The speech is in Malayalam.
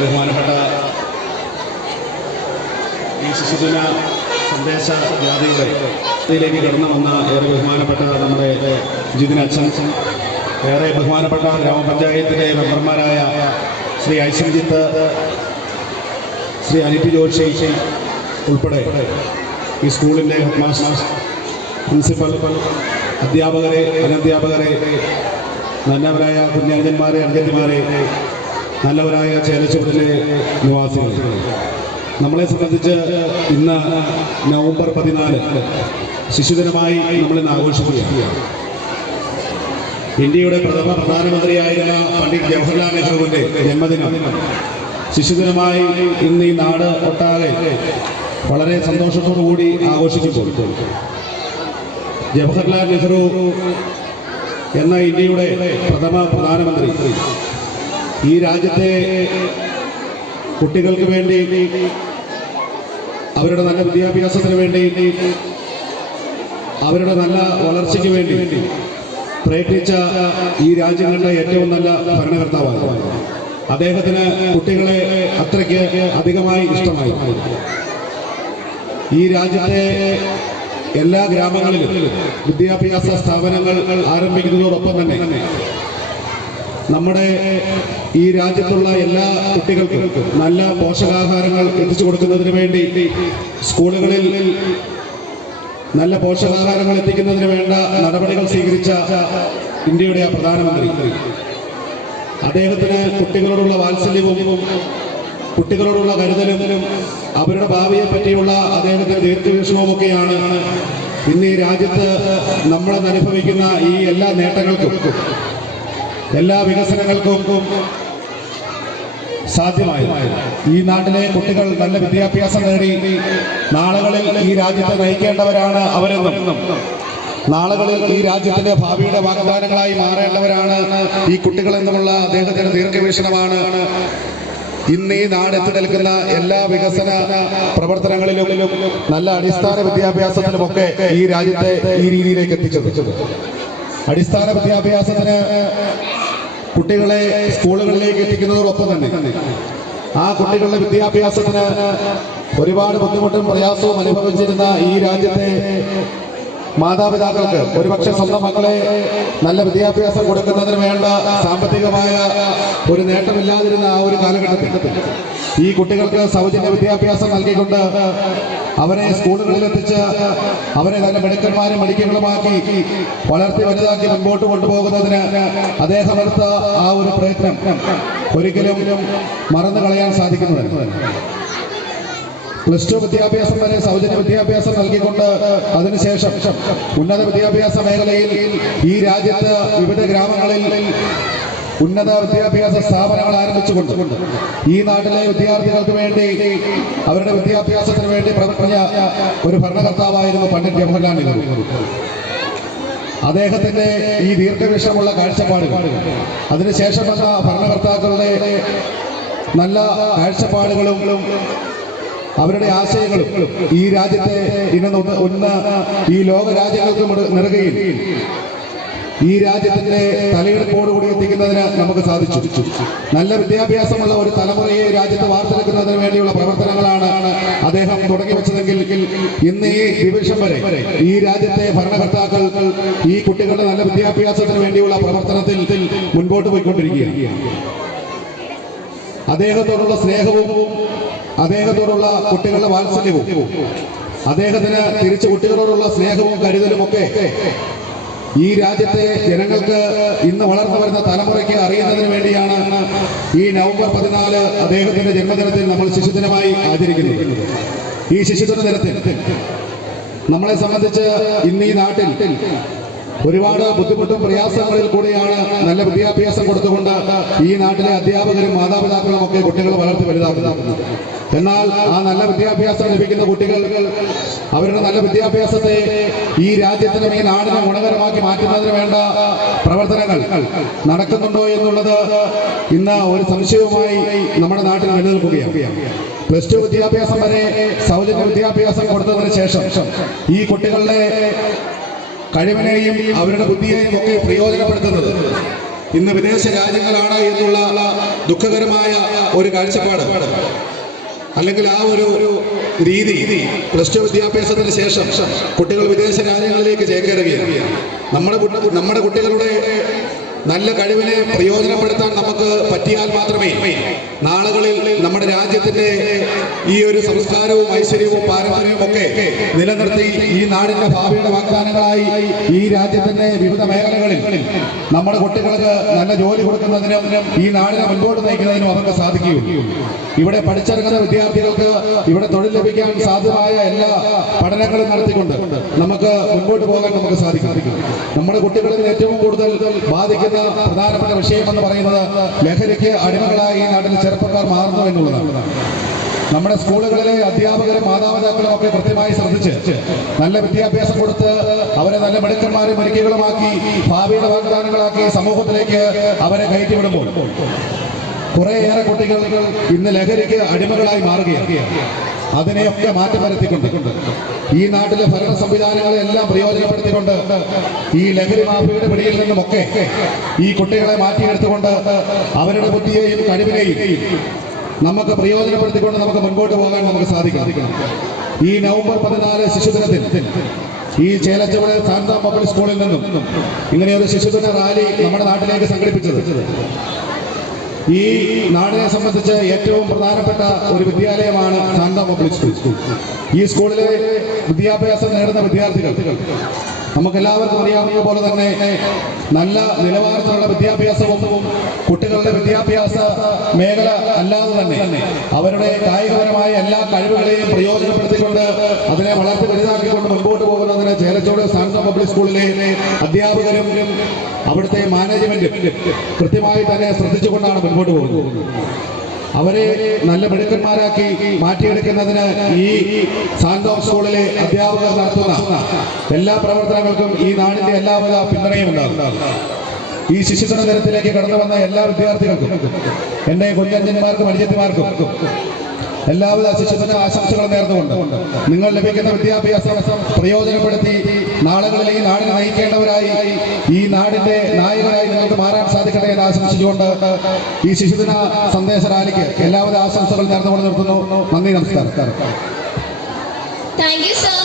ബഹുമാനപ്പെട്ട ഈ ശിശുദിന സന്ദേശ ജാഥയിലേക്ക് കടന്നു വന്ന ഏറെ ബഹുമാനപ്പെട്ട നമ്മുടെ ജിതിൻ അച്ഛൻ, ഏറെ ബഹുമാനപ്പെട്ട ഗ്രാമപഞ്ചായത്തിലെ മെമ്പർമാരായ ശ്രീ ഐശ്വര്ജിത്ത്, ശ്രീ അനിറ്റ് ജോഷി ഉൾപ്പെടെ ഈ സ്കൂളിൻ്റെ ഹെഡ് മാസ്റ്റർ, പ്രിൻസിപ്പൽ, അധ്യാപകരെ, അനധ്യാപകരെ, നല്ലവരായ കുഞ്ഞനുജന്മാരെ, അനുജന്മാരെ, നല്ലവരായ ചേലച്ചുവടിലെ നിവാസികൾ, നമ്മളെ സംബന്ധിച്ച് ഇന്ന് നവംബർ 14 ശിശുദിനമായി നമ്മളിന്ന് ആഘോഷിക്കുകയാണ്. ഇന്ത്യയുടെ പ്രധാനമന്ത്രിയായിരുന്ന പണ്ഡിറ്റ് ജവഹർലാൽ നെഹ്റുവിൻ്റെ ജന്മദിനം ശിശുദിനമായി ഇന്ന് ഈ നാട് ഒട്ടാകെ വളരെ സന്തോഷത്തോടു കൂടി ആഘോഷിക്കുമ്പോൾ ജവഹർലാൽ നെഹ്റു എന്ന ഇന്ത്യയുടെ പ്രധാനമന്ത്രി ഈ രാജ്യത്തെ കുട്ടികൾക്ക് വേണ്ടി, അവരുടെ നല്ല വിദ്യാഭ്യാസത്തിന് വേണ്ടി, അവരുടെ നല്ല വളർച്ചയ്ക്ക് വേണ്ടി പ്രയത്നിച്ച ഈ രാജ്യങ്ങളുടെ ഏറ്റവും നല്ല ഭരണകർത്താവാണ്. അദ്ദേഹത്തിന് കുട്ടികളെ അത്രയ്ക്ക് അധികമായി ഇഷ്ടമായി. ഈ രാജ്യത്തെ എല്ലാ ഗ്രാമങ്ങളിലും വിദ്യാഭ്യാസ സ്ഥാപനങ്ങൾ ആരംഭിക്കുന്നതോടൊപ്പം തന്നെ നമ്മുടെ ഈ രാജ്യത്തുള്ള എല്ലാ കുട്ടികൾക്കും നല്ല പോഷകാഹാരങ്ങൾ എത്തിച്ചു കൊടുക്കുന്നതിന് വേണ്ടി സ്കൂളുകളിൽ നല്ല പോഷകാഹാരങ്ങൾ എത്തിക്കുന്നതിന് വേണ്ട നടപടികൾ സ്വീകരിച്ച ഇന്ത്യയുടെ ആ പ്രധാനമന്ത്രി, അദ്ദേഹത്തിന് കുട്ടികളോടുള്ള വാത്സല്യവും കുട്ടികളോടുള്ള കരുതലും അവരുടെ ഭാവിയെ പറ്റിയുള്ള അദ്ദേഹത്തിന്റെ ദീർഘവീക്ഷണവുമൊക്കെയാണ് ഇന്ന് ഈ രാജ്യത്ത് നമ്മളെന്ന് അനുഭവിക്കുന്ന ഈ എല്ലാ നേട്ടങ്ങൾക്കും, എല്ലാ വികസനങ്ങൾക്കും സാധ്യമായി. ഈ നാട്ടിലെ കുട്ടികൾ നല്ല വിദ്യാഭ്യാസം നേടി നാളുകളിൽ ഈ രാജ്യത്തെ നയിക്കേണ്ടവരാണ് അവരെന്നും, നാളുകളിൽ ഈ രാജ്യത്തിന്റെ ഭാവിയുടെ വാഗ്ദാനങ്ങളായി മാറേണ്ടവരാണ് ഈ കുട്ടികൾ എന്നുമുള്ള അദ്ദേഹത്തിന്റെ ദീർഘവീക്ഷണമാണ് ഇന്ന് ഈ നാട് എത്തി നിൽക്കുന്ന എല്ലാ വികസന പ്രവർത്തനങ്ങളിലും നല്ല അടിസ്ഥാന വിദ്യാഭ്യാസത്തിലുമൊക്കെ ഈ രാജ്യത്തെ ഈ രീതിയിലേക്ക് എത്തിച്ചത്. അടിസ്ഥാന വിദ്യാഭ്യാസത്തിന് കുട്ടികളെ സ്കൂളുകളിലേക്ക് എത്തിക്കുന്നതോടൊപ്പം തന്നെ ആ കുട്ടികളുടെ വിദ്യാഭ്യാസത്തിന് ഒരുപാട് ബുദ്ധിമുട്ടും പ്രയാസവും അനുഭവിച്ചിരുന്ന ഈ രാജ്യത്തെ മാതാപിതാക്കൾക്ക് ഒരുപക്ഷെ സ്വന്തം മക്കളെ നല്ല വിദ്യാഭ്യാസം കൊടുക്കുന്നതിന് വേണ്ട സാമ്പത്തികമായ ഒരു നേട്ടമില്ലാതിരുന്ന ആ ഒരു കാലഘട്ടത്തിൽ ഈ കുട്ടികൾക്ക് സൗജന്യ വിദ്യാഭ്യാസം നൽകിക്കൊണ്ട് അവരെ സ്കൂളുകളിൽ എത്തിച്ച് അവരെ നല്ല മിടുക്കന്മാരും മിടുക്കികളുമാക്കി വളർത്തി വലുതാക്കി മുൻപോട്ട് കൊണ്ടുപോകുന്നതിന് അദ്ദേഹം എടുത്ത ആ ഒരു പ്രയത്നം ഒരിക്കലും മറന്നു കളയാൻ സാധിക്കുന്നതല്ല. +2 വിദ്യാഭ്യാസം വരെ സൗജന്യ വിദ്യാഭ്യാസം നൽകിക്കൊണ്ട് അതിനുശേഷം ഉന്നത വിദ്യാഭ്യാസ മേഖലയിൽ ഈ രാജ്യത്ത് വിവിധ ഗ്രാമങ്ങളിൽ ഉന്നത വിദ്യാഭ്യാസ സ്ഥാപനങ്ങൾ ആരംഭിച്ചുകൊണ്ട് ഈ നാട്ടിലെ വിദ്യാർത്ഥികൾക്ക് വേണ്ടി അവരുടെ വിദ്യാഭ്യാസത്തിന് വേണ്ടി പ്രവർത്തിച്ച ഒരു ഭരണകർത്താവായിരുന്നു പണ്ഡിറ്റ് ജവഹർലാൽ നെഹ്റു. അദ്ദേഹത്തിന്റെ ഈ ദീർഘവീക്ഷണമുള്ള കാഴ്ചപ്പാടുകൾ, അതിനുശേഷം വന്ന ഭരണകർത്താക്കളുടെ നല്ല കാഴ്ചപ്പാടുകളും അവരുടെ ആശയങ്ങളും ഈ രാജ്യത്തെ ഇന്ന് ഈ ലോക രാജ്യങ്ങൾക്ക് നെറുകയിൽ ഈ രാജ്യത്തിന്റെ തലയെടുപ്പോടുകൂടി എത്തിക്കുന്നതിന് നമുക്ക് സാധിച്ചു. നല്ല വിദ്യാഭ്യാസമുള്ള ഒരു തലമുറയെ രാജ്യത്ത് വാർത്തെടുക്കുന്നതിന് വേണ്ടിയുള്ള പ്രവർത്തനങ്ങളാണ് അദ്ദേഹം തുടങ്ങി വെച്ചതെങ്കിൽ ഇന്ന് ഈ ഡിവിഷൻ വരെ ഈ രാജ്യത്തെ ഭരണകർത്താക്കൾ ഈ കുട്ടികളുടെ നല്ല വിദ്യാഭ്യാസത്തിന് വേണ്ടിയുള്ള പ്രവർത്തനത്തിൽ മുൻപോട്ട് പോയിക്കൊണ്ടിരിക്കുകയാണ്. അദ്ദേഹത്തോടുള്ള സ്നേഹവും അദ്ദേഹത്തോടുള്ള കുട്ടികളുടെ വാത്സല്യവും അദ്ദേഹത്തിന് തിരിച്ച് കുട്ടികളോടുള്ള സ്നേഹവും കരുതലും ഒക്കെ ഈ രാജ്യത്തെ ജനങ്ങൾക്ക് ഇന്ന് വളർന്നു വരുന്ന തലമുറയ്ക്ക് അറിയുന്നതിന് വേണ്ടിയാണ് ഈ നവംബർ 14 അദ്ദേഹത്തിന്റെ ജന്മദിനത്തിൽ നമ്മൾ ശിശുദിനമായി ആചരിക്കുന്നത്. ഈ ശിശുദിന ദിനത്തിൽ നമ്മളെ സംബന്ധിച്ച് ഇന്ന് ഈ നാട്ടിൽ ഒരുപാട് ബുദ്ധിമുട്ടും പ്രയാസങ്ങളിൽ കൂടിയാണ് നല്ല വിദ്യാഭ്യാസം കൊടുത്തുകൊണ്ട് ഈ നാട്ടിലെ അധ്യാപകരും മാതാപിതാക്കളും ഒക്കെ കുട്ടികളെ വളർത്തി വലുതാക്കുന്നത്. എന്നാൽ ആ നല്ല വിദ്യാഭ്യാസം ലഭിക്കുന്ന കുട്ടികൾ അവരുടെ നല്ല വിദ്യാഭ്യാസത്തെ ഈ രാജ്യത്തിനും ഈ നാടിനെ ഗുണകരമാക്കി മാറ്റുന്നതിന് വേണ്ട പ്രവർത്തനങ്ങൾ നടക്കുന്നുണ്ടോ എന്നുള്ളത് ഇന്ന് ഒരു സംശയവുമായി നമ്മുടെ നാട്ടിൽ നിലനിൽക്കുകയാണ്. +2 വിദ്യാഭ്യാസം വരെ സൗജന്യ വിദ്യാഭ്യാസം കൊടുത്തതിന് ശേഷം ഈ കുട്ടികളുടെ കഴിവിനെയും അവരുടെ ബുദ്ധിയെയും ഒക്കെ പ്രയോജനപ്പെടുത്തുന്നത് ഇന്ന് വിദേശ രാജ്യങ്ങളാണ് എന്നുള്ള ദുഃഖകരമായ ഒരു കാഴ്ചപ്പാട്, അല്ലെങ്കിൽ ആ ഒരു രീതി +2 വിദ്യാഭ്യാസത്തിന് ശേഷം കുട്ടികൾ വിദേശ രാജ്യങ്ങളിലേക്ക് ചേക്കേറുകയാണ്. നമ്മുടെ കുട്ടികളുടെ നല്ല കഴിവിനെ പ്രയോജനപ്പെടുത്താൻ നമുക്ക് പറ്റിയാൽ മാത്രമേ നാളുകളിൽ നമ്മുടെ രാജ്യത്തിന്റെ ഈ ഒരു സംസ്കാരവും ഐശ്വര്യവും പാരമ്പര്യവും ഒക്കെ നിലനിർത്തി ഈ നാടിന്റെ ഭാവിയുടെ വാഗ്ദാനങ്ങളായി ഈ രാജ്യത്തിന്റെ വിവിധ മേഖലകളിൽ നമ്മുടെ കുട്ടികൾക്ക് നല്ല ജോലി കൊടുക്കുന്നതിനും ഈ നാടിനെ മുൻപോട്ട് നയിക്കുന്നതിനും അവർക്ക് സാധിക്കുകയുള്ളൂ. ഇവിടെ പഠിച്ചിറങ്ങുന്ന വിദ്യാർത്ഥികൾക്ക് ഇവിടെ തൊഴിൽ ലഭിക്കാൻ സാധ്യമായ എല്ലാ പഠനങ്ങളും നടത്തിക്കൊണ്ട് നമുക്ക് മുൻപോട്ട് പോകാൻ നമുക്ക് സാധിക്കും. നമ്മുടെ കുട്ടികളിൽ ഏറ്റവും കൂടുതൽ ബാധിക്കുന്ന പ്രധാനപ്പെട്ട വിഷയം എന്ന് പറയുന്നത് ലഹരിക്ക് അടിമകളായി ഈ നാട്ടിൽ ചെറുപ്പക്കാർ മാറുന്നു എന്നുള്ളതാണ്. നമ്മുടെ സ്കൂളുകളിലെ അധ്യാപകരും മാതാപിതാക്കളും ഒക്കെ കൃത്യമായി ശ്രദ്ധിച്ച് നല്ല വിദ്യാഭ്യാസം കൊടുത്ത് അവരെ നല്ല മിടുക്കന്മാരും മിടുക്കികളുമാക്കി ഭാവിയുടെ വാഗ്ദാനങ്ങളാക്കി സമൂഹത്തിലേക്ക് അവരെ കയറ്റിവിടുമ്പോൾ കുറേയേറെ കുട്ടികൾ ഇന്ന് ലഹരിക്ക് അടിമകളായി മാറുകയാണ്. അതിനെയൊക്കെ മാറ്റം വരുത്തിക്കൊണ്ട് ഈ നാട്ടിലെ ഭരണ സംവിധാനങ്ങളെ എല്ലാം പ്രയോജനപ്പെടുത്തിക്കൊണ്ട് ഈ ലഹരി മാഫിയയുടെ പിടിയിൽ നിന്നുമൊക്കെ ഈ കുട്ടികളെ മാറ്റിയെടുത്തുകൊണ്ട് അവരുടെ ബുദ്ധിയെയും കഴിവിനെയും നമുക്ക് പ്രയോജനപ്പെടുത്തിക്കൊണ്ട് നമുക്ക് മുൻപോട്ട് പോകാൻ നമുക്ക് സാധിക്കണം. ഈ നവംബർ 14 ശിശുദിനത്തിൽ ഈ ചേലച്ചുവട് സാന്താം പബ്ലിക് സ്കൂളിൽ നിന്നും ഇങ്ങനെയൊരു ശിശുദിന റാലി നമ്മുടെ നാട്ടിലേക്ക് സംഘടിപ്പിച്ചത് ഈ നാടിനെ സംബന്ധിച്ച് ഏറ്റവും പ്രധാനപ്പെട്ട ഒരു വിദ്യാലയമാണ് സാന്താം പബ്ലിക് സ്കൂൾ. ഈ സ്കൂളിലെ വിദ്യാഭ്യാസം നേടുന്ന വിദ്യാർത്ഥികൾ നമുക്കെല്ലാവർക്കും അറിയാവുന്ന പോലെ തന്നെ നല്ല നിലവാരത്തിലുള്ള വിദ്യാഭ്യാസവും കുട്ടികളുടെ വിദ്യാഭ്യാസ മേഖല അല്ലാതെ തന്നെ അവരുടെ കായികപരമായ എല്ലാ കഴിവുകളെയും പ്രയോജനപ്പെടുത്തിക്കൊണ്ട് അതിനെ വളർത്തി വലുതാക്കിക്കൊണ്ട് മുൻപോട്ട് പോകുന്നതിന് ചേലച്ചോട് സാന്താം പബ്ലിക് സ്കൂളിലെ അധ്യാപകരും അവിടുത്തെ മാനേജ്മെന്റും കൃത്യമായി തന്നെ ശ്രദ്ധിച്ചുകൊണ്ടാണ് മുൻപോട്ട് പോകുന്നത്. അവരെ നല്ല മിടുക്കന്മാരാക്കി മാറ്റിയെടുക്കുന്നതിന് ഈ സാന്താം സ്കൂളിലെ അധ്യാപകർ നടത്തുന്ന എല്ലാ പ്രവർത്തനങ്ങൾക്കും ഈ നാടിന്റെ എല്ലാവിധ പിന്തുണയും ഉണ്ടാകും. ഈ ശിശുദിന ദിനത്തിലേക്ക് കടന്നു വന്ന എല്ലാ വിദ്യാർത്ഥികൾക്കും എന്റെ കുഞ്ഞഞ്ചന്മാർക്കും അനുജത്തിമാർക്കും എല്ലാവിധ ശിശുദിന ആശംസകൾ നേർന്നുകൊണ്ട് നിങ്ങൾ ലഭിക്കുന്ന വിദ്യാഭ്യാസം പ്രയോജനപ്പെടുത്തി നാളുകളിൽ ഈ നാടിനെ നയിക്കേണ്ടവരായി ഈ നാടിന്റെ നായകരായി നിങ്ങൾക്ക് മാറാൻ സാധിക്കട്ടെ എന്ന് ആശംസിച്ചുകൊണ്ട് ഈ ശിശുദിന സന്ദേശ റാലിക്ക് എല്ലാവിധ ആശംസകൾ നേർന്നുകൊണ്ട് നിർത്തുന്നു. നന്ദി, നമസ്കാരം. Thank you sir.